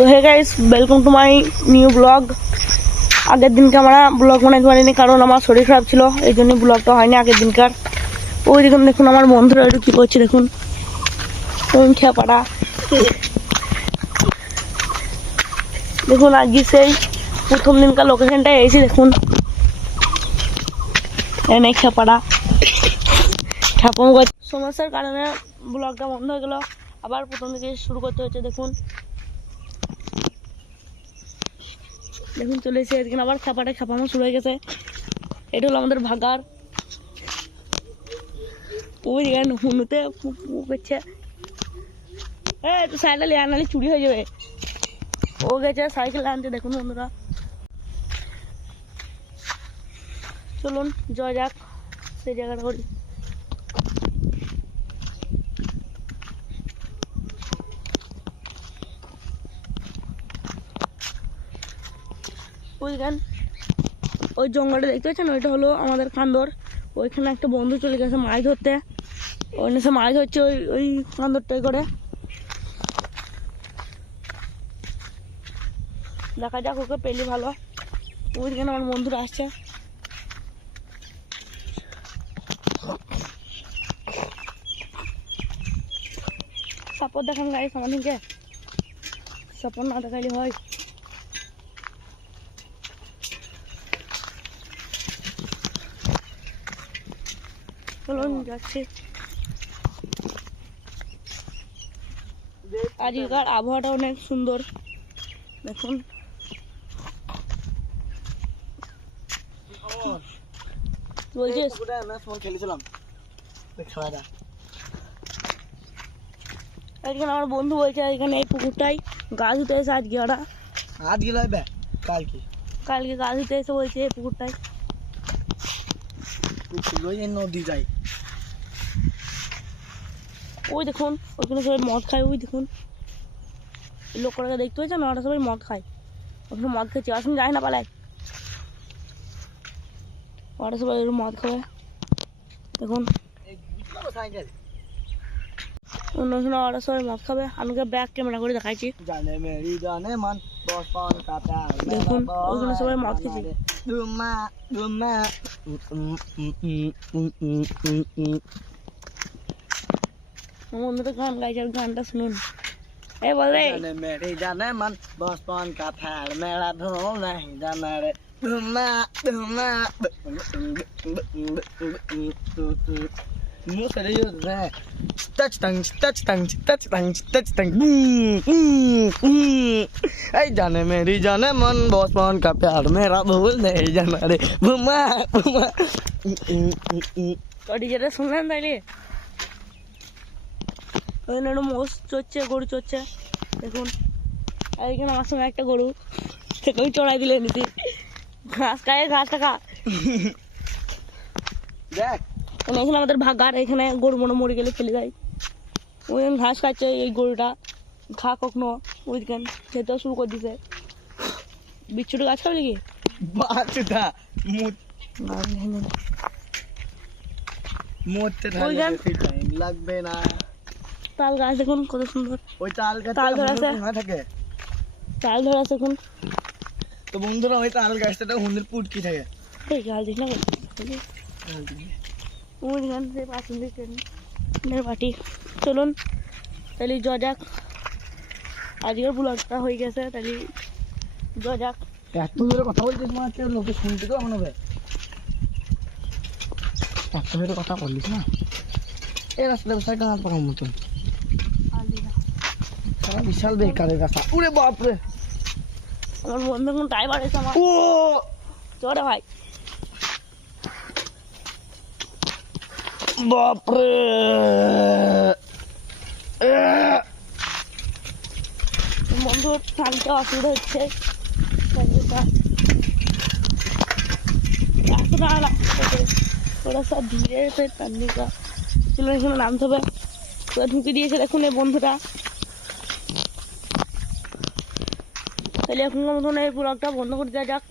তো hey guys, welcome to my new blog. আগের দিনকে আমরা ব্লগ বানাতে পারিনি কারণ আমার শরীর খারাপ ছিল, এই জন্য ব্লগটা হয়নি আগের দিনকার। ওই দেখুন দেখুন আমার বন্ধুরা একটু কী করছে, দেখুন খেপাড়া। দেখুন আজকে সেই প্রথম দিনকার লোকেশনটা এসেছি, দেখুন এনে খেপাড়া ঠাপম সমস্যার কারণে ব্লগটা বন্ধ হয়ে গেল, আবার প্রথম থেকে শুরু করতে হচ্ছে। দেখুন দেখুন চলে এসে এদিকে আবার খাপানো শুরু হয়ে গেছে। এটা হলো আমাদের ভাগার। ওই দিকে হুনুতে করছে, তো সাইকেল আনালে চুরি হয়ে যাবে। ও গেছে সাইকেল আনতে। দেখুন বন্ধুরা, চলুন জয় যাক সেই জায়গাটা করি। বুঝলেন, ওই জঙ্গলটা দেখতে পাচ্ছেন, ওইটা হলো আমাদের কান্দর। ওইখানে একটা বন্ধু চলে গেছে মাছ ধরতে, ওই সে মাছ ধরছে ওই ওই কান্দরটাই করে। দেখা যাক, ওকে পেলে ভালো। ওইখানে আমার বন্ধুরা আসছে। সাপোর্ট দেখান গাইস আমাদেরকে, সাপোর্ট না দেখাইলে হয়। চলুন যাচ্ছি। আজকের আবহাওয়াটা অনেক সুন্দর, দেখুন বলছিস এখানে আমার বন্ধু বলছে এখানে এই পুকুরটাই গা ধুতে এসে আজকে ওরা কালকে গা ধুতে এসে বলছে এই পুকুরটাই নদী যায়। ওই দেখুন ওইখানে সবাই মদ খায়। ওই দেখুন লোক করাকে দেখতে পাচ্ছেন, ওরা সবাই মদ খায়। ওখানে মদ খেয়েছে, আসুন যায় না পালায়। ওরা সবাই মদ খাবে। দেখুন অন্য সময় ওরা সবাই মদ খাবে। আমি ব্যাক ক্যামেরা করে দেখাইছি। দেখুন ওইখানে সবাই মদ খেয়েছে। বন্ধুরা গান গাইছে, গানটা শুনুন। এই বলে মেরি জানে মন বচপন কা ফেল মেরা ধুম नहीं जाना रे धुमा धुमा मुंह से यूज है टच टंग ऐ जाने मेरी जाने मन बचपन का प्यार मेरा भूल नहीं जाना रे धुमा धुमा তো ডিজেটা শুনলেন তাইলে? ওখানে একটা মোষ চড়ছে, গরু চড়ছে। দেখুন আর এখানে আমার সঙ্গে একটা গরু, সেটা ওই চড়াই দিলে নিতে ঘাস খায়, ঘাসটা খা। দেখ এখানে আমাদের ভাগার, এখানে গরু মরে গেলে ফেলে যায়। ওই ঘাস খাচ্ছে এই গরুটা, খা কখনো। ওই দিকে খেতে শুরু করে দিছে। বিচ্ছুটা গাছ খাবে কি বাচ্চা মরতে লাগবে না। তাল গাছ দেখুন কত সুন্দর, ওই তাল গাছ থাকে, তাল ধরে আছে এখন। তো বন্ধুরা ওই তাল গাছটা হুন্দের পুটকি থাকে। এই গাছ দেখ না ওই গান সে পাঁচিল ট্রেনের পাটি। চলুন তাহলে জয় যাক। আজকের ব্লগটা হয়ে গেছে, তাহলে জয় যাক। এত ধরে কথা বলছিস মনে হচ্ছে লোকে শুনতে তো মনে হবে। এত ধরে কথা বলিস না, এই রাস্তাটা সাইকেল না পাকার মতন বিশাল বেকারের রাস্তা। উরে বাপরে, আমার বন্ধু কোন ড্রাইভার এসে আমার ও চড়ে ভাই। বাপরে বন্ধুর টানতে অসুবিধা হচ্ছে, ওরা সব ধীরে টাননি। চলো এখানে নামতে হবে, ওরা ঢুকে দিয়েছে দেখুন এই বন্ধুটা। তাহলে এখন মতন এই ব্লগটা বন্ধ করে দেওয়া যাক।